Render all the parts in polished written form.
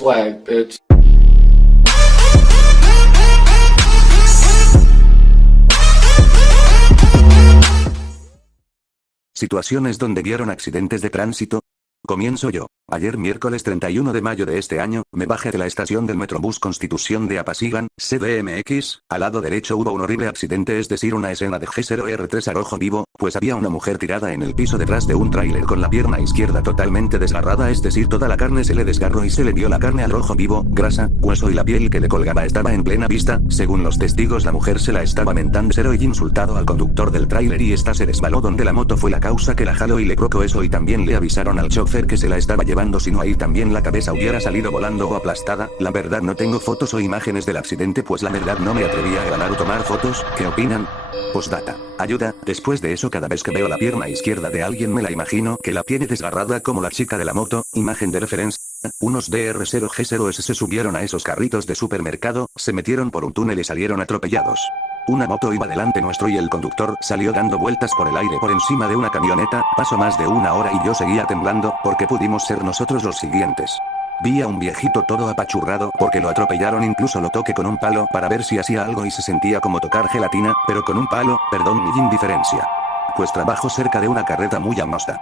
flag, bitch. Situaciones donde vieron accidentes de tránsito. Comienzo yo. Ayer miércoles 31 de mayo de este año, me bajé de la estación del Metrobús Constitución de Apasigan, CDMX, al lado derecho hubo un horrible accidente, es decir una escena de G0R3 a rojo vivo, pues había una mujer tirada en el piso detrás de un tráiler con la pierna izquierda totalmente desgarrada, es decir toda la carne se le desgarró y se le vio la carne al rojo vivo, grasa, hueso y la piel que le colgaba estaba en plena vista. Según los testigos la mujer se la estaba mentando cero y insultado al conductor del tráiler y esta se resbaló donde la moto fue la causa que la jaló y le provocó eso y también le avisaron al chofer que se la estaba llevando, si no ahí también la cabeza hubiera salido volando o aplastada. La verdad no tengo fotos o imágenes del accidente pues la verdad no me atrevía a grabar o tomar fotos. ¿Qué opinan? Postdata. Ayuda. Después de eso cada vez que veo la pierna izquierda de alguien me la imagino que la tiene desgarrada como la chica de la moto. Imagen de referencia. Unos DR0G0S se subieron a esos carritos de supermercado, se metieron por un túnel y salieron atropellados. Una moto iba delante nuestro y el conductor salió dando vueltas por el aire por encima de una camioneta. Pasó más de una hora y yo seguía temblando porque pudimos ser nosotros los siguientes. Vi a un viejito todo apachurrado porque lo atropellaron, incluso lo toqué con un palo para ver si hacía algo y se sentía como tocar gelatina, pero con un palo, perdón mi indiferencia. Pues trabajo cerca de una carreta muy angosta.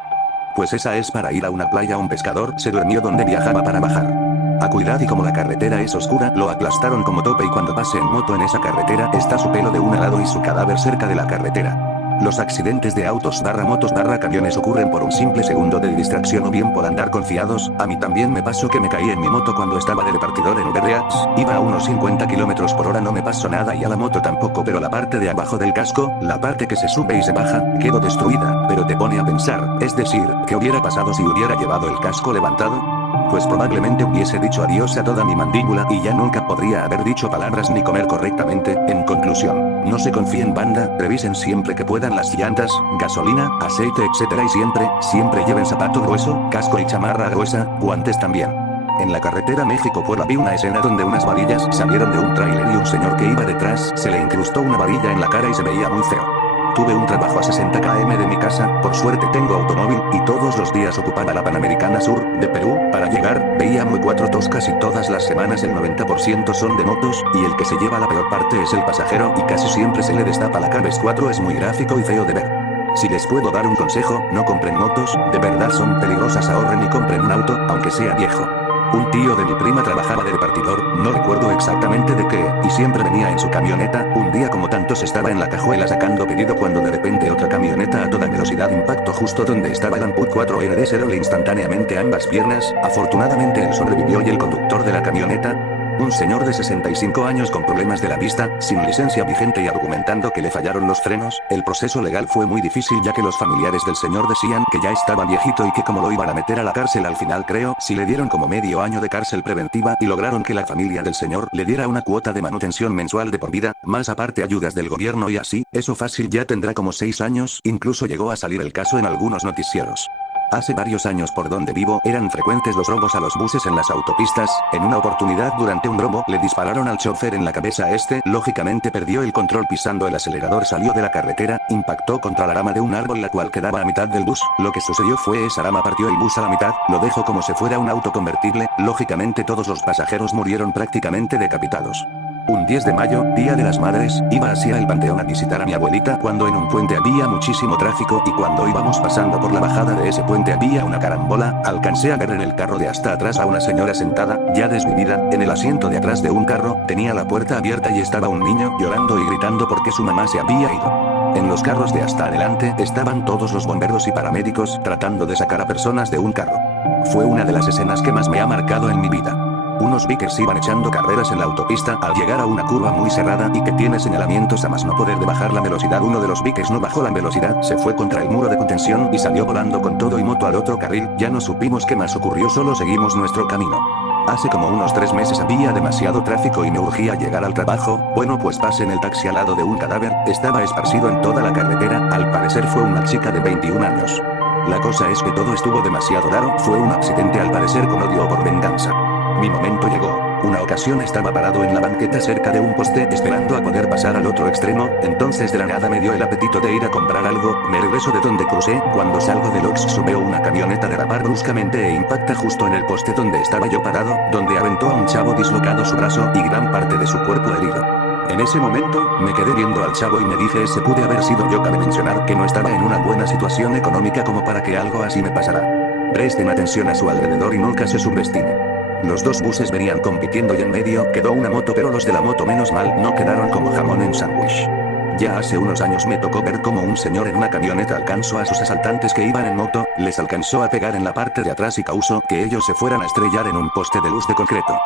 Pues esa es para ir a una playa. Un pescador se durmió donde viajaba para bajar a cuidar y como la carretera es oscura lo aplastaron como tope y cuando pase en moto en esa carretera está su pelo de un lado y su cadáver cerca de la carretera. Los accidentes de autos motos camiones ocurren por un simple segundo de distracción o bien por andar confiados. A mí también me pasó que me caí en mi moto cuando estaba de repartidor en Berreats, iba a unos 50 km por hora, no me pasó nada y a la moto tampoco, pero la parte de abajo del casco, la parte que se sube y se baja, quedó destruida, pero te pone a pensar, es decir, ¿qué hubiera pasado si hubiera llevado el casco levantado? Pues probablemente hubiese dicho adiós a toda mi mandíbula y ya nunca podría haber dicho palabras ni comer correctamente. En conclusión, no se confíen banda, revisen siempre que puedan las llantas, gasolina, aceite etcétera y siempre lleven zapato grueso, casco y chamarra gruesa, guantes también. En la carretera México-Puebla vi una escena donde unas varillas salieron de un tráiler y un señor que iba detrás se le incrustó una varilla en la cara y se veía muy feo. Tuve un trabajo a 60 km de mi casa, por suerte tengo automóvil, y todos los días ocupaba la Panamericana Sur, de Perú, para llegar, veía muy cuatro toscas y todas las semanas el 90% son de motos, y el que se lleva la peor parte es el pasajero y casi siempre se le destapa la cabeza 4 es muy gráfico y feo de ver. Si les puedo dar un consejo, no compren motos, de verdad son peligrosas, ahorren y compren un auto, aunque sea viejo. Un tío de mi prima trabajaba de repartidor, no recuerdo exactamente de qué, y siempre venía en su camioneta. Un día como tantos estaba en la cajuela sacando pedido cuando de repente otra camioneta a toda velocidad impactó justo donde estaba el Amput 4RD0 instantáneamente ambas piernas. Afortunadamente él sobrevivió y el conductor de la camioneta, un señor de 65 años con problemas de la vista, sin licencia vigente y argumentando que le fallaron los frenos. El proceso legal fue muy difícil ya que los familiares del señor decían que ya estaba viejito y que como lo iban a meter a la cárcel al final creo, si le dieron como medio año de cárcel preventiva y lograron que la familia del señor le diera una cuota de manutención mensual de por vida, más aparte ayudas del gobierno y así, eso fácil ya tendrá como 6 años, incluso llegó a salir el caso en algunos noticieros. Hace varios años por donde vivo eran frecuentes los robos a los buses en las autopistas. En una oportunidad durante un robo le dispararon al chofer en la cabeza. Lógicamente perdió el control pisando el acelerador, salió de la carretera, impactó contra la rama de un árbol la cual quedaba a mitad del bus. Lo que sucedió fue esa rama partió el bus a la mitad, lo dejó como si fuera un auto convertible. Lógicamente todos los pasajeros murieron prácticamente decapitados. Un 10 de mayo, Día de las Madres, iba hacia el panteón a visitar a mi abuelita cuando en un puente había muchísimo tráfico y cuando íbamos pasando por la bajada de ese puente había una carambola. Alcancé a ver en el carro de hasta atrás a una señora sentada, ya desvivida, en el asiento de atrás de un carro, tenía la puerta abierta y estaba un niño llorando y gritando porque su mamá se había ido. En los carros de hasta adelante estaban todos los bomberos y paramédicos tratando de sacar a personas de un carro. Fue una de las escenas que más me ha marcado en mi vida. Unos bikers iban echando carreras en la autopista al llegar a una curva muy cerrada y que tiene señalamientos a más no poder de bajar la velocidad. Uno de los bikers no bajó la velocidad, se fue contra el muro de contención y salió volando con todo y moto al otro carril. Ya no supimos qué más ocurrió, solo seguimos nuestro camino. Hace como unos 3 meses había demasiado tráfico y me urgía llegar al trabajo. Bueno, pues pasé en el taxi al lado de un cadáver, estaba esparcido en toda la carretera, al parecer fue una chica de 21 años. La cosa es que todo estuvo demasiado raro, fue un accidente al parecer con odio o por venganza. Mi momento llegó. Una ocasión estaba parado en la banqueta cerca de un poste esperando a poder pasar al otro extremo, entonces de la nada me dio el apetito de ir a comprar algo, me regreso de donde crucé, cuando salgo del Oxxo veo una camioneta derrapar bruscamente e impacta justo en el poste donde estaba yo parado, donde aventó a un chavo dislocado su brazo y gran parte de su cuerpo herido. En ese momento, me quedé viendo al chavo y me dije ese pude haber sido yo. Cabe mencionar que no estaba en una buena situación económica como para que algo así me pasara. Presten atención a su alrededor y nunca se subestimen. Los dos buses venían compitiendo y en medio quedó una moto, pero los de la moto menos mal no quedaron como jamón en sándwich. Ya hace unos años me tocó ver como un señor en una camioneta alcanzó a sus asaltantes que iban en moto, les alcanzó a pegar en la parte de atrás y causó que ellos se fueran a estrellar en un poste de luz de concreto.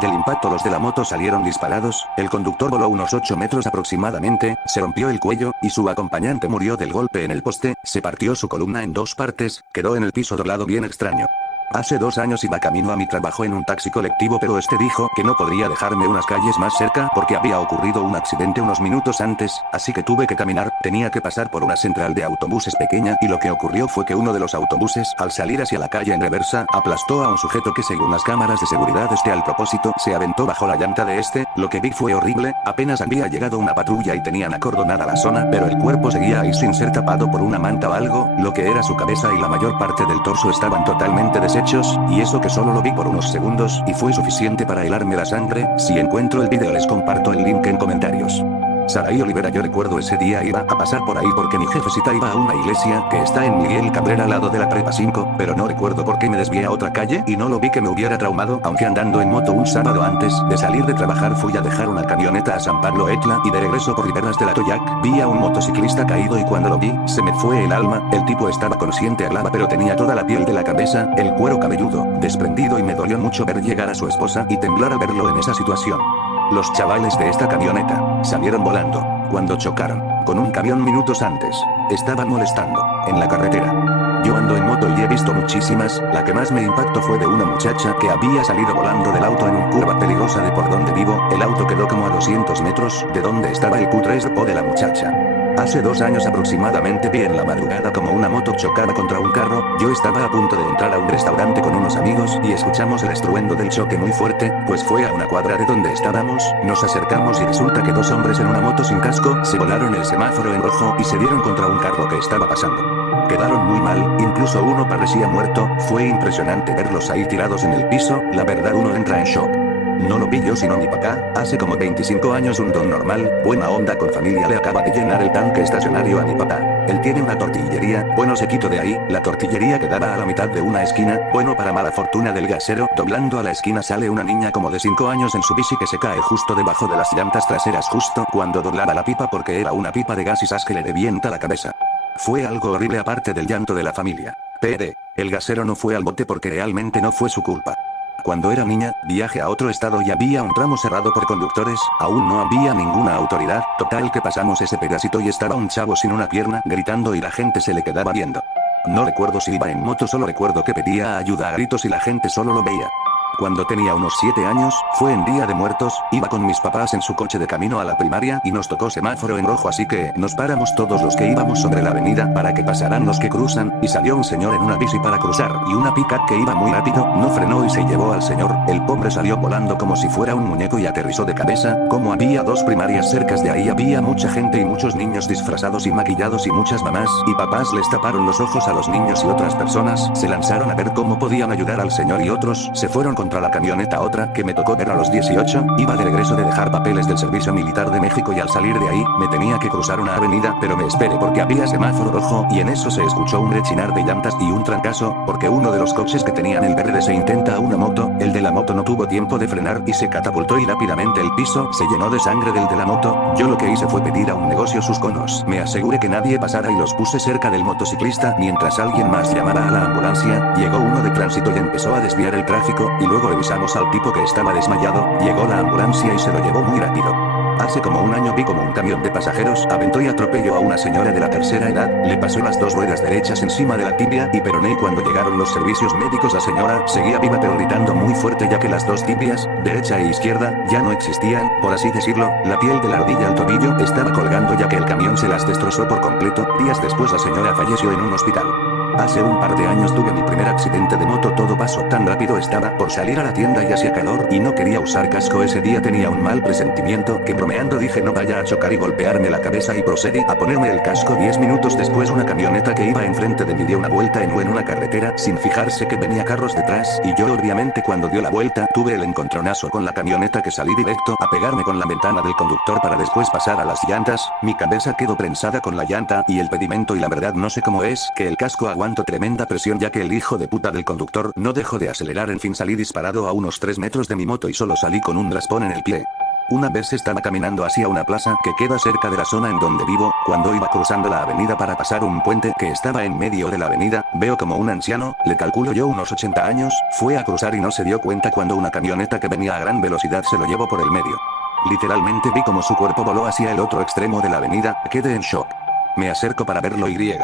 Del impacto los de la moto salieron disparados, el conductor voló unos 8 metros aproximadamente, se rompió el cuello, y su acompañante murió del golpe en el poste, se partió su columna en 2 partes, quedó en el piso doblado bien extraño. Hace 2 años iba camino a mi trabajo en un taxi colectivo, pero este dijo que no podría dejarme unas calles más cerca porque había ocurrido un accidente unos minutos antes, así que tuve que caminar, tenía que pasar por una central de autobuses pequeña y lo que ocurrió fue que uno de los autobuses, al salir hacia la calle en reversa, aplastó a un sujeto que según las cámaras de seguridad al propósito, se aventó bajo la llanta de este, lo que vi fue horrible, apenas había llegado una patrulla y tenían acordonada la zona, pero el cuerpo seguía ahí sin ser tapado por una manta o algo, lo que era su cabeza y la mayor parte del torso estaban totalmente deshechos, y eso que solo lo vi por unos segundos, y fue suficiente para helarme la sangre. Si encuentro el video les comparto el link en comentarios. Saraí Olivera. Yo recuerdo ese día iba a pasar por ahí porque mi jefecita iba a una iglesia que está en Miguel Cabrera al lado de la prepa 5, pero no recuerdo por qué me desvié a otra calle y no lo vi que me hubiera traumado, aunque andando en moto un sábado antes de salir de trabajar fui a dejar una camioneta a San Pablo Etla y de regreso por Riberas de la Toyac, vi a un motociclista caído y cuando lo vi, se me fue el alma. El tipo estaba consciente, hablaba pero tenía toda la piel de la cabeza, el cuero cabelludo, desprendido y me dolió mucho ver llegar a su esposa y temblar al verlo en esa situación. Los chavales de esta camioneta salieron volando cuando chocaron con un camión minutos antes. Estaban molestando en la carretera. Yo ando en moto y he visto muchísimas, la que más me impactó fue de una muchacha que había salido volando del auto en una curva peligrosa de por donde vivo. El auto quedó como a 200 metros de donde estaba el Q3 de la muchacha. Hace 2 años aproximadamente vi en la madrugada como una moto chocaba contra un carro. Yo estaba a punto de entrar a un restaurante con unos amigos y escuchamos el estruendo del choque muy fuerte, pues fue a una cuadra de donde estábamos, nos acercamos y resulta que 2 hombres en una moto sin casco se volaron el semáforo en rojo y se dieron contra un carro que estaba pasando. Quedaron muy mal, incluso uno parecía muerto, fue impresionante verlos ahí tirados en el piso, la verdad uno entra en shock. No lo vi yo sino mi papá, hace como 25 años un don normal, buena onda con familia le acaba de llenar el tanque estacionario a mi papá. Él tiene una tortillería, bueno se quitó de ahí, la tortillería quedaba a la mitad de una esquina, bueno para mala fortuna del gasero, doblando a la esquina sale una niña como de 5 años en su bici que se cae justo debajo de las llantas traseras justo cuando doblaba la pipa porque era una pipa de gas y ¡zas! Que le revienta la cabeza. Fue algo horrible aparte del llanto de la familia. PD. El gasero no fue al bote porque realmente no fue su culpa. Cuando era niña, viaje a otro estado y había un tramo cerrado por conductores, aún no había ninguna autoridad, total que pasamos ese pedacito y estaba un chavo sin una pierna, gritando y la gente se le quedaba viendo. No recuerdo si iba en moto, solo recuerdo que pedía ayuda a gritos y la gente solo lo veía. Cuando tenía unos 7 años, fue en Día de Muertos, iba con mis papás en su coche de camino a la primaria y nos tocó semáforo en rojo así que nos paramos todos los que íbamos sobre la avenida para que pasaran los que cruzan, y salió un señor en una bici para cruzar y una pick-up que iba muy rápido, no frenó y se llevó al señor, el pobre salió volando como si fuera un muñeco y aterrizó de cabeza. Como había 2 primarias cercas de ahí había mucha gente y muchos niños disfrazados y maquillados y muchas mamás y papás les taparon los ojos a los niños y otras personas se lanzaron a ver cómo podían ayudar al señor y otros se fueron contra la camioneta. Otra que me tocó ver a los 18, iba de regreso de dejar papeles del servicio militar de México y al salir de ahí, me tenía que cruzar una avenida pero me esperé porque había semáforo rojo y en eso se escuchó un rechinar de llantas y un trancazo, porque uno de los coches que tenían el verde se intenta a una moto, el de la moto no tuvo tiempo de frenar y se catapultó y rápidamente el piso se llenó de sangre del de la moto. Yo lo que hice fue pedir a un negocio sus conos, me aseguré que nadie pasara y los puse cerca del motociclista mientras alguien más llamara a la ambulancia. Llegó uno de tránsito y empezó a desviar el tráfico y luego revisamos al tipo que estaba desmayado, llegó la ambulancia y se lo llevó muy rápido. Hace como un año vi como un camión de pasajeros aventó y atropelló a una señora de la tercera edad, le pasó las 2 ruedas derechas encima de la tibia y peroné. Cuando llegaron los servicios médicos la señora seguía viva pero gritando muy fuerte ya que las 2 tibias, derecha e izquierda, ya no existían, por así decirlo, la piel de la rodilla al tobillo estaba colgando ya que el camión se las destrozó por completo. Días después la señora falleció en un hospital. Hace un par de años tuve mi primer accidente de moto, todo pasó tan rápido, estaba por salir a la tienda y hacía calor y no quería usar casco. Ese día tenía un mal presentimiento que bromeando dije no vaya a chocar y golpearme la cabeza y procedí a ponerme el casco. 10 minutos después una camioneta que iba enfrente de mí dio una vuelta en una carretera sin fijarse que venía carros detrás y yo obviamente cuando dio la vuelta tuve el encontronazo con la camioneta que salí directo a pegarme con la ventana del conductor para después pasar a las llantas. Mi cabeza quedó prensada con la llanta y el pedimento y la verdad no sé cómo es que el casco aguantó tremenda presión ya que el hijo de puta del conductor no dejó de acelerar. En fin, salí disparado a unos 3 metros de mi moto y solo salí con un raspón en el pie. Una vez estaba caminando hacia una plaza que queda cerca de la zona en donde vivo, cuando iba cruzando la avenida para pasar un puente que estaba en medio de la avenida, veo como un anciano, le calculo yo unos 80 años, fue a cruzar y no se dio cuenta cuando una camioneta que venía a gran velocidad se lo llevó por el medio. Literalmente vi como su cuerpo voló hacia el otro extremo de la avenida, quedé en shock. Me acerco para verlo y...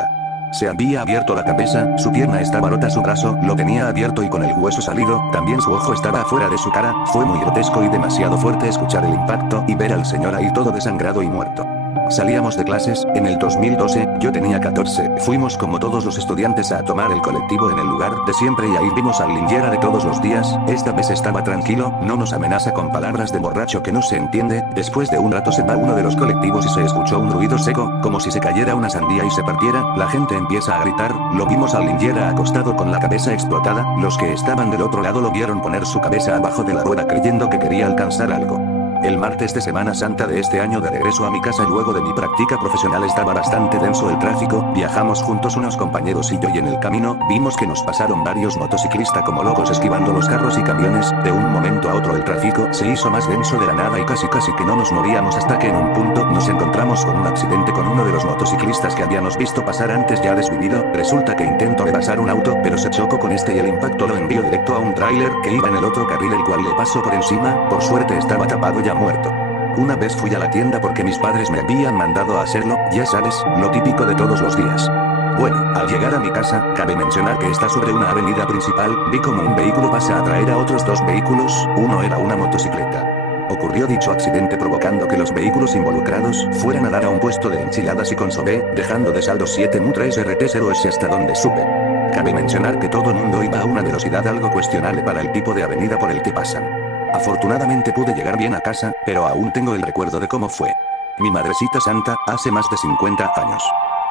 Se había abierto la cabeza, su pierna estaba rota, su brazo lo tenía abierto y con el hueso salido, también su ojo estaba afuera de su cara. Fue muy grotesco y demasiado fuerte escuchar el impacto y ver al señor ahí todo desangrado y muerto. Salíamos de clases, en el 2012, yo tenía 14, fuimos como todos los estudiantes a tomar el colectivo en el lugar de siempre y ahí vimos al linguera de todos los días. Esta vez estaba tranquilo, no nos amenaza con palabras de borracho que no se entiende. Después de un rato se va uno de los colectivos y se escuchó un ruido seco, como si se cayera una sandía y se partiera. La gente empieza a gritar, lo vimos al linguera acostado con la cabeza explotada. Los que estaban del otro lado lo vieron poner su cabeza abajo de la rueda creyendo que quería alcanzar algo. El martes de Semana Santa de este año de regreso a mi casa luego de mi práctica profesional estaba bastante denso el tráfico, viajamos juntos unos compañeros y yo y en el camino, vimos que nos pasaron varios motociclistas como locos esquivando los carros y camiones. De un momento a otro el tráfico se hizo más denso de la nada y casi que no nos movíamos hasta que en un punto nos encontramos con un accidente con uno de los motociclistas que habíamos visto pasar antes ya desvivido. Resulta que intentó rebasar un auto pero se chocó con este y el impacto lo envió directo a un tráiler que iba en el otro carril el cual le pasó por encima, por suerte estaba tapado ya muerto. Una vez fui a la tienda porque mis padres me habían mandado a hacerlo, ya sabes, lo típico de todos los días. Bueno, al llegar a mi casa, cabe mencionar que está sobre una avenida principal, vi como un vehículo pasa a traer a otros dos vehículos, uno era una motocicleta. Ocurrió dicho accidente provocando que los vehículos involucrados fueran a dar a un puesto de enchiladas y consomé, dejando de saldo 7 mu3 RT0S hasta donde supe. Cabe mencionar que todo el mundo iba a una velocidad algo cuestionable para el tipo de avenida por el que pasan. Afortunadamente pude llegar bien a casa, pero aún tengo el recuerdo de cómo fue. Mi madrecita santa, hace más de 50 años.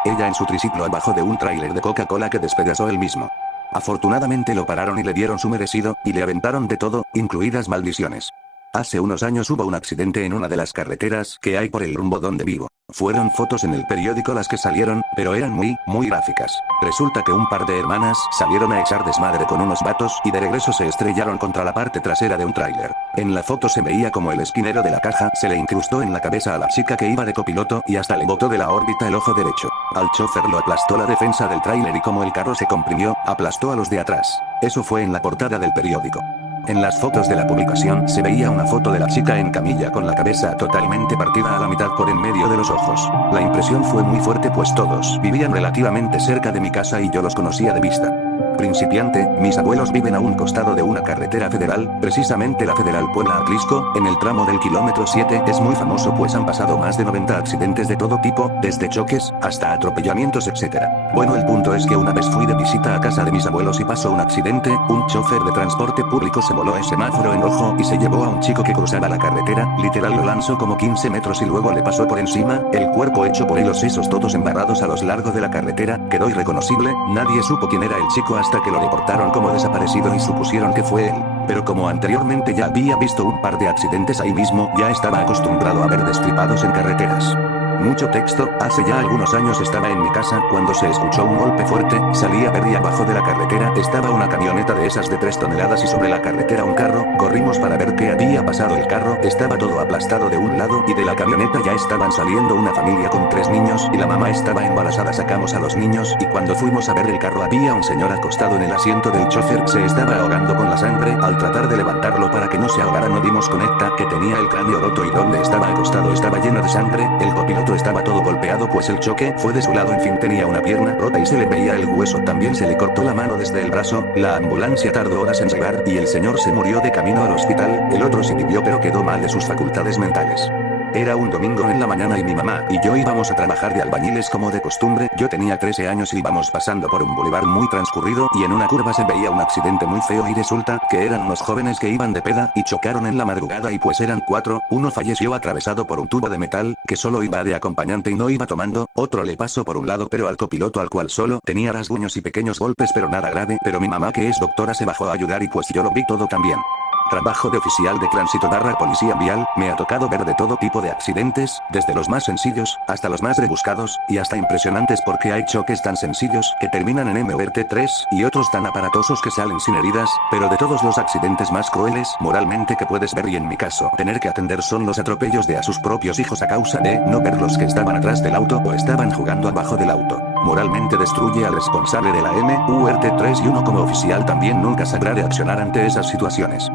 Ella en su triciclo abajo de un tráiler de Coca-Cola que despedazó él mismo. Afortunadamente lo pararon y le dieron su merecido, y le aventaron de todo, incluidas maldiciones. Hace unos años hubo un accidente en una de las carreteras que hay por el rumbo donde vivo. Fueron fotos en el periódico las que salieron, pero eran muy gráficas. Resulta que un par de hermanas salieron a echar desmadre con unos vatos y de regreso se estrellaron contra la parte trasera de un tráiler. En la foto se veía como el esquinero de la caja se le incrustó en la cabeza a la chica que iba de copiloto y hasta le botó de la órbita el ojo derecho. Al chofer lo aplastó la defensa del tráiler y como el carro se comprimió, aplastó a los de atrás. Eso fue en la portada del periódico. En las fotos de la publicación se veía una foto de la chica en camilla con la cabeza totalmente partida a la mitad por en medio de los ojos. La impresión fue muy fuerte pues todos vivían relativamente cerca de mi casa y yo los conocía de vista. Principiante, mis abuelos viven a un costado de una carretera federal, precisamente la Federal Puebla-Atlisco, en el tramo del kilómetro 7, es muy famoso pues han pasado más de 90 accidentes de todo tipo, desde choques, hasta atropellamientos etc. Bueno, el punto es que una vez fui de visita a casa de mis abuelos y pasó un accidente, un chofer de transporte público se voló el semáforo en rojo y se llevó a un chico que cruzaba la carretera, literal lo lanzó como 15 metros y luego le pasó por encima, el cuerpo hecho por hilos sesos todos embarrados a los largos de la carretera, quedó irreconocible, nadie supo quién era el chico hasta que lo reportaron como desaparecido y supusieron que fue él. Pero como anteriormente ya había visto un par de accidentes ahí mismo, ya estaba acostumbrado a ver destripados en carreteras. Mucho texto, hace ya algunos años estaba en mi casa cuando se escuchó un golpe fuerte, salí a ver y abajo de la carretera estaba una camioneta de esas de 3 toneladas y sobre la carretera un carro, corrimos para ver qué había pasado. El carro estaba todo aplastado de un lado y de la camioneta ya estaban saliendo una familia con 3 niños y la mamá estaba embarazada. Sacamos a los niños y cuando fuimos a ver el carro había un señor acostado en el asiento del chofer, se estaba ahogando con la sangre. Al tratar de levantarlo para que no se ahogara no dimos con esta que tenía el cráneo roto y donde estaba acostado estaba lleno de sangre, el copiloto estaba todo golpeado pues el choque fue de su lado, en fin tenía una pierna rota y se le veía el hueso, también se le cortó la mano desde el brazo, la ambulancia tardó horas en llegar y el señor se murió de camino al hospital, el otro sí vivió pero quedó mal de sus facultades mentales. Era un domingo en la mañana y mi mamá y yo íbamos a trabajar de albañiles como de costumbre. Yo tenía 13 años y íbamos pasando por un bulevar muy transcurrido y en una curva se veía un accidente muy feo y resulta que eran unos jóvenes que iban de peda y chocaron en la madrugada y pues eran 4, uno falleció atravesado por un tubo de metal, que solo iba de acompañante y no iba tomando, otro le pasó por un lado pero al copiloto al cual solo tenía rasguños y pequeños golpes pero nada grave, pero mi mamá que es doctora se bajó a ayudar y pues yo lo vi todo también. Trabajo de oficial de tránsito / policía vial, me ha tocado ver de todo tipo de accidentes, desde los más sencillos, hasta los más rebuscados, y hasta impresionantes porque hay choques tan sencillos que terminan en muerte 3 y otros tan aparatosos que salen sin heridas, pero de todos los accidentes más crueles moralmente que puedes ver y en mi caso tener que atender son los atropellos de a sus propios hijos a causa de no ver los que estaban atrás del auto o estaban jugando abajo del auto. Moralmente destruye al responsable de la muerte 3 y uno como oficial también nunca sabrá reaccionar ante esas situaciones.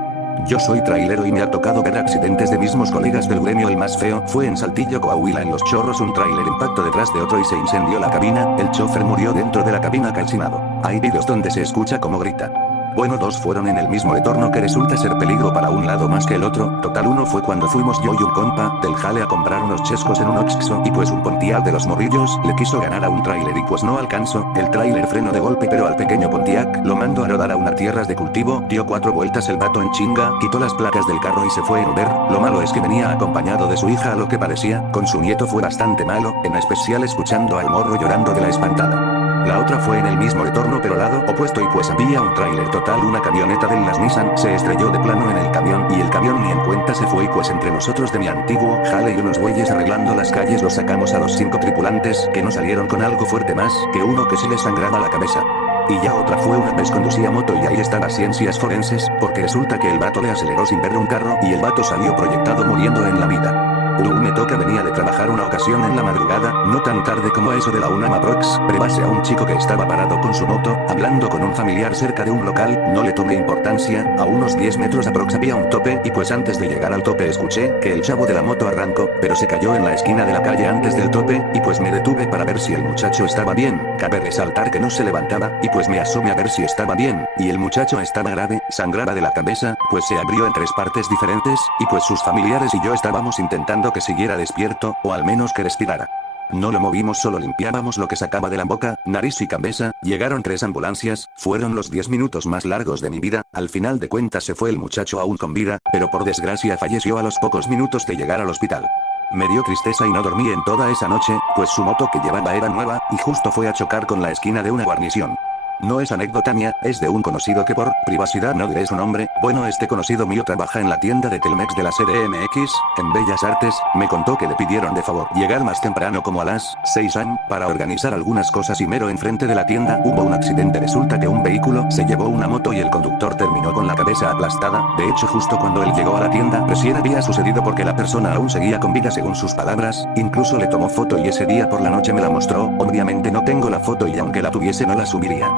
Yo soy trailero y me ha tocado ver accidentes de mismos colegas del gremio. El más feo fue en Saltillo, Coahuila. En Los Chorros un tráiler impactó detrás de otro y se incendió la cabina, el chofer murió dentro de la cabina calcinado. Hay vídeos donde se escucha como grita. Bueno, 2 fueron en el mismo retorno que resulta ser peligro para un lado más que el otro. Total, uno fue cuando fuimos yo y un compa del jale a comprar unos chescos en un Oxxo y pues un Pontiac de los morrillos le quiso ganar a un tráiler y pues no alcanzó. El tráiler frenó de golpe pero al pequeño Pontiac lo mandó a rodar a unas tierras de cultivo, dio 4 vueltas el vato en chinga, quitó las placas del carro y se fue en Uber. Lo malo es que venía acompañado de su hija a lo que parecía, con su nieto fue bastante malo, en especial escuchando al morro llorando de la espantada. La otra fue en el mismo retorno pero lado opuesto y pues había un tráiler total, una camioneta de las Nissan se estrelló de plano en el camión y el camión ni en cuenta se fue y pues entre nosotros de mi antiguo jale y unos güeyes arreglando las calles los sacamos a los 5 tripulantes que no salieron con algo fuerte más que uno que se le sangraba la cabeza. Y ya otra fue una vez conducía moto y ahí están las ciencias forenses, porque resulta que el vato le aceleró sin ver un carro y el vato salió proyectado muriendo en la vida. Me toca venía de trabajar una ocasión en la madrugada, no tan tarde como a eso de la 1 aprox, prebase a un chico que estaba parado con su moto, hablando con un familiar cerca de un local, no le tomé importancia, a unos 10 metros aprox había un tope y pues antes de llegar al tope escuché que el chavo de la moto arrancó, pero se cayó en la esquina de la calle antes del tope, y pues me detuve para ver si el muchacho estaba bien, cabe resaltar que no se levantaba, y pues me asomé a ver si estaba bien, y el muchacho estaba grave, sangraba de la cabeza, pues se abrió en 3 partes diferentes, y pues sus familiares y yo estábamos intentando que siguiera despierto, o al menos que respirara. No lo movimos, solo limpiábamos lo que sacaba de la boca, nariz y cabeza. Llegaron 3 ambulancias, fueron los 10 minutos más largos de mi vida, al final de cuentas se fue el muchacho aún con vida, pero por desgracia falleció a los pocos minutos de llegar al hospital. Me dio tristeza y no dormí en toda esa noche, pues su moto que llevaba era nueva, y justo fue a chocar con la esquina de una guarnición. No es anécdota mía, es de un conocido que por privacidad no diré su nombre. Bueno, este conocido mío trabaja en la tienda de Telmex de la CDMX, en Bellas Artes. Me contó que le pidieron de favor llegar más temprano como a las 6 am, para organizar algunas cosas y mero enfrente de la tienda hubo un accidente. Resulta que un vehículo se llevó una moto y el conductor terminó con la cabeza aplastada. De hecho, justo cuando él llegó a la tienda recién había sucedido porque la persona aún seguía con vida según sus palabras, incluso le tomó foto y ese día por la noche me la mostró. Obviamente no tengo la foto y aunque la tuviese no la subiría.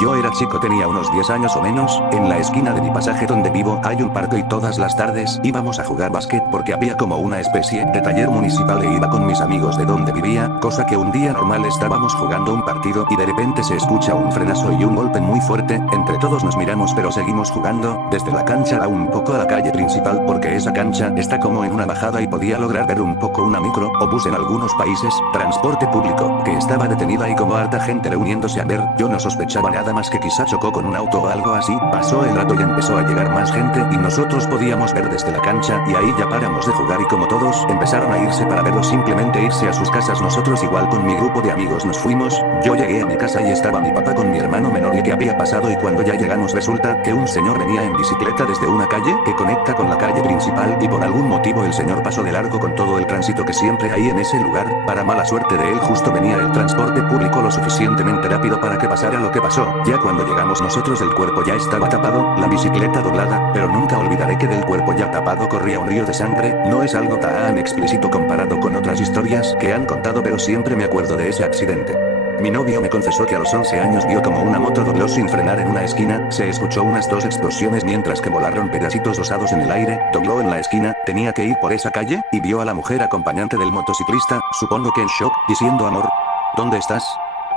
Yo era chico, tenía unos 10 años o menos, en la esquina de mi pasaje donde vivo hay un parque y todas las tardes íbamos a jugar básquet porque había como una especie de taller municipal e iba con mis amigos de donde vivía, cosa que un día normal estábamos jugando un partido y de repente se escucha un frenazo y un golpe muy fuerte, entre todos nos miramos pero seguimos jugando, desde la cancha a un poco a la calle principal porque esa cancha está como en una bajada y podía lograr ver un poco una micro, o bus en algunos países, transporte público, que estaba detenida y como harta gente reuniéndose a ver, yo no sospechaba nada más que quizá chocó con un auto o algo así. Pasó el rato y empezó a llegar más gente y nosotros podíamos ver desde la cancha y ahí ya paramos de jugar y como todos empezaron a irse para verlo, simplemente irse a sus casas, nosotros igual con mi grupo de amigos nos fuimos. Yo llegué a mi casa y estaba mi papá con mi hermano menor y qué había pasado, y cuando ya llegamos resulta que un señor venía en bicicleta desde una calle que conecta con la calle principal y por algún motivo el señor pasó de largo con todo el tránsito que siempre hay en ese lugar. Para mala suerte de él justo venía el transporte público lo suficientemente rápido para que pasara lo que pasó. Ya cuando llegamos nosotros el cuerpo ya estaba tapado, la bicicleta doblada, pero nunca olvidaré que del cuerpo ya tapado corría un río de sangre. No es algo tan explícito comparado con otras historias que han contado, pero siempre me acuerdo de ese accidente. Mi novio me confesó que a los 11 años vio como una moto dobló sin frenar en una esquina, se escuchó unas 2 explosiones mientras que volaron pedacitos osados en el aire, dobló en la esquina, tenía que ir por esa calle, y vio a la mujer acompañante del motociclista, supongo que en shock, diciendo: amor, ¿dónde estás?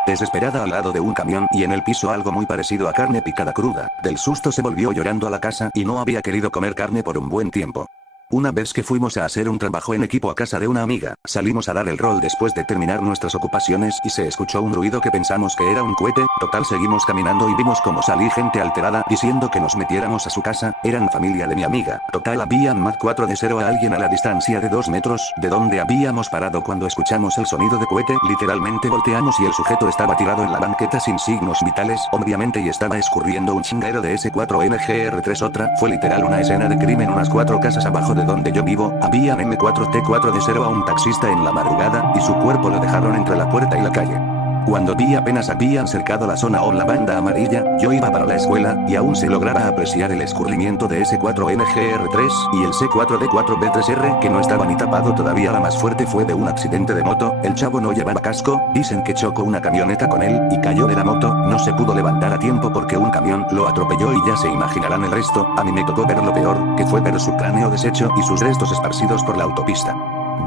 Desesperada al lado de un camión y en el piso algo muy parecido a carne picada cruda. Del susto se volvió llorando a la casa y no había querido comer carne por un buen tiempo. Una vez que fuimos a hacer un trabajo en equipo a casa de una amiga, salimos a dar el rol después de terminar nuestras ocupaciones y se escuchó un ruido que pensamos que era un cohete. Total, seguimos caminando y vimos como salí gente alterada diciendo que nos metiéramos a su casa. Eran familia de mi amiga. Total, habían más 4 de 0 a alguien a la distancia de 2 metros de donde habíamos parado cuando escuchamos el sonido de cohete. Literalmente volteamos y el sujeto estaba tirado en la banqueta sin signos vitales, obviamente, y estaba escurriendo un chinguero de S4NGR3. Otra fue literal una escena de crimen unas 4 casas abajo de donde yo vivo. Habían M4T4 de 0 a un taxista en la madrugada y su cuerpo lo dejaron entre la puerta y la calle. Cuando vi apenas habían cercado la zona o la banda amarilla, yo iba para la escuela, y aún se lograba apreciar el escurrimiento de S4NGR3 y el C4D4B3R que no estaba ni tapado todavía. La más fuerte fue de un accidente de moto. El chavo no llevaba casco, dicen que chocó una camioneta con él y cayó de la moto. No se pudo levantar a tiempo porque un camión lo atropelló y ya se imaginarán el resto. A mí me tocó ver lo peor, que fue ver su cráneo deshecho y sus restos esparcidos por la autopista.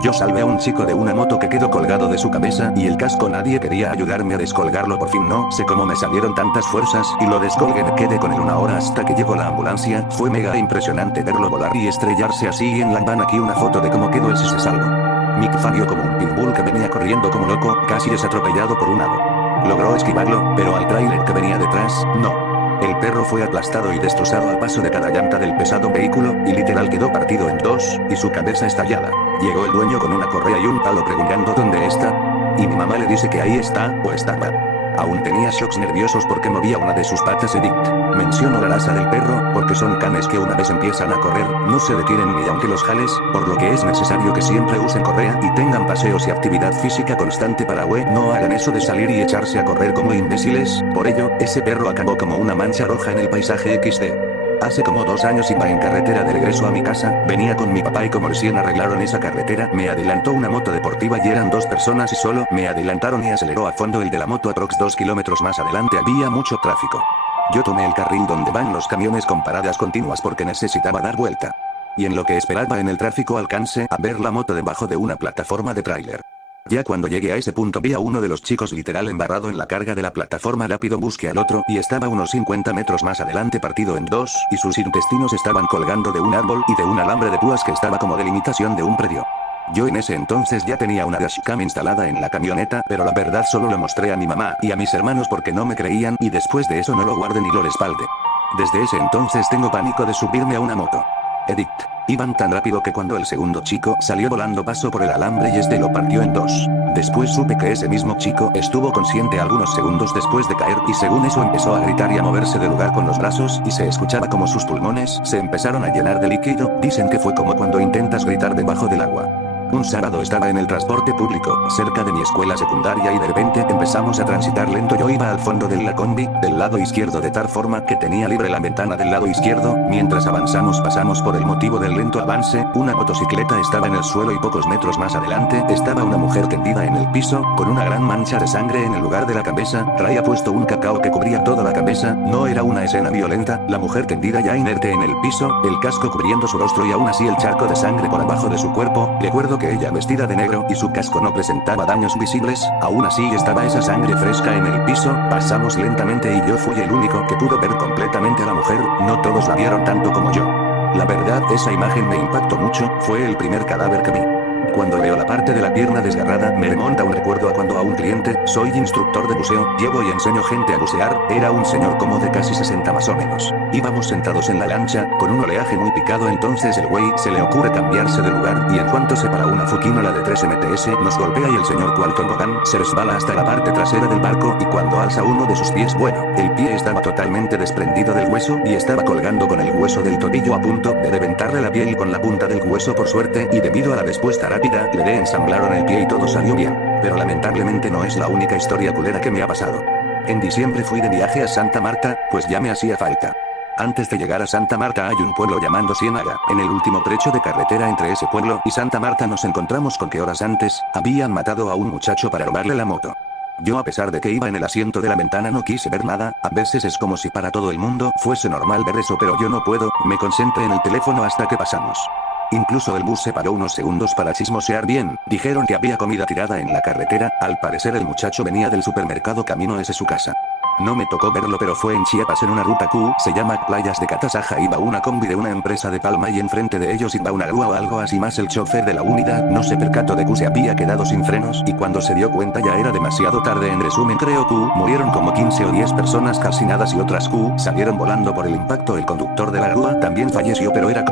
Yo salvé a un chico de una moto que quedó colgado de su cabeza y el casco. Nadie quería ayudarme a descolgarlo. Por fin no sé cómo me salieron tantas fuerzas y lo descolgué. Me quedé con él una hora hasta que llegó la ambulancia. Fue mega impresionante verlo volar y estrellarse así en la van. Aquí una foto de cómo quedó el si se salvó. Mick falló como un pitbull que venía corriendo como loco, casi es atropellado por un ave. Logró esquivarlo, pero al tráiler que venía detrás, no. El perro fue aplastado y destrozado al paso de cada llanta del pesado vehículo, y literal quedó partido en 2, y su cabeza estallada. Llegó el dueño con una correa y un palo preguntando dónde está. Y mi mamá le dice que ahí está, o estaba. Aún tenía shocks nerviosos porque movía una de sus patas. Edict. Menciono la raza del perro, porque son canes que una vez empiezan a correr, no se detienen ni aunque los jales, por lo que es necesario que siempre usen correa y tengan paseos y actividad física constante para no hagan eso de salir y echarse a correr como imbéciles. Por ello, ese perro acabó como una mancha roja en el paisaje XD. Hace como 2 años iba en carretera de regreso a mi casa, venía con mi papá y como recién arreglaron esa carretera, me adelantó una moto deportiva y eran 2 personas y solo me adelantaron y aceleró a fondo el de la moto. Aprox 2 kilómetros más adelante había mucho tráfico. Yo tomé el carril donde van los camiones con paradas continuas porque necesitaba dar vuelta. Y en lo que esperaba en el tráfico alcancé a ver la moto debajo de una plataforma de tráiler. Ya cuando llegué a ese punto vi a uno de los chicos literal embarrado en la carga de la plataforma. Rápido busqué al otro y estaba unos 50 metros más adelante partido en 2, y sus intestinos estaban colgando de un árbol y de un alambre de púas que estaba como delimitación de un predio. Yo en ese entonces ya tenía una dashcam instalada en la camioneta, pero la verdad solo lo mostré a mi mamá y a mis hermanos porque no me creían, y después de eso no lo guarde ni lo respalde. Desde ese entonces tengo pánico de subirme a una moto. Edict. Iban tan rápido que cuando el segundo chico salió volando pasó por el alambre y este lo partió en 2. Después supe que ese mismo chico estuvo consciente algunos segundos después de caer y según eso empezó a gritar y a moverse de lugar con los brazos y se escuchaba como sus pulmones se empezaron a llenar de líquido. Dicen que fue como cuando intentas gritar debajo del agua. Un sábado estaba en el transporte público, cerca de mi escuela secundaria y de repente empezamos a transitar lento. Yo iba al fondo de la combi, del lado izquierdo de tal forma que tenía libre la ventana del lado izquierdo. Mientras avanzamos pasamos por el motivo del lento avance, una motocicleta estaba en el suelo y pocos metros más adelante estaba una mujer tendida en el piso, con una gran mancha de sangre en el lugar de la cabeza. Traía puesto un cacao que cubría toda la cabeza. No era una escena violenta, la mujer tendida ya inerte en el piso, el casco cubriendo su rostro y aún así el charco de sangre por abajo de su cuerpo. Recuerdo que ella vestida de negro y su casco no presentaba daños visibles, aún así estaba esa sangre fresca en el piso. Pasamos lentamente y yo fui el único que pudo ver completamente a la mujer, no todos la vieron tanto como yo. La verdad esa imagen me impactó mucho, fue el primer cadáver que vi. Cuando veo la parte de la pierna desgarrada me remonta un recuerdo a cuando a un cliente, soy instructor de buceo, llevo y enseño gente a bucear, era un señor como de casi 60 más o menos. Íbamos sentados en la lancha, con un oleaje muy picado, entonces el güey se le ocurre cambiarse de lugar y en cuanto se para una fuquinola de 3 MTS nos golpea y el señor cual tobogán se resbala hasta la parte trasera del barco y cuando alza uno de sus pies, bueno, el pie estaba totalmente desprendido del hueso y estaba colgando con el hueso del tobillo a punto de reventarle la piel con la punta del hueso. Por suerte y debido a la respuesta rápida le ensamblaron el pie y todo salió bien, pero lamentablemente no es la única historia culera que me ha pasado. En diciembre fui de viaje a Santa Marta, pues ya me hacía falta. Antes de llegar a Santa Marta hay un pueblo llamado Ciénaga. En el último trecho de carretera entre ese pueblo y Santa Marta nos encontramos con que horas antes habían matado a un muchacho para robarle la moto. Yo a pesar de que iba en el asiento de la ventana no quise ver nada. A veces es como si para todo el mundo fuese normal ver eso, pero yo no puedo, me concentré en el teléfono hasta que pasamos. Incluso el bus se paró unos segundos para chismosear bien, dijeron que había comida tirada en la carretera, al parecer el muchacho venía del supermercado camino ese su casa. No me tocó verlo, pero fue en Chiapas en una ruta Q, se llama Playas de Catasaja. Iba una combi de una empresa de Palma y enfrente de ellos iba una grúa o algo así, más el chofer de la unidad no se percató de Q se había quedado sin frenos y cuando se dio cuenta ya era demasiado tarde. En resumen, creo Q murieron como 15 o 10 personas calcinadas y otras Q salieron volando por el impacto. El conductor de la grúa también falleció, pero era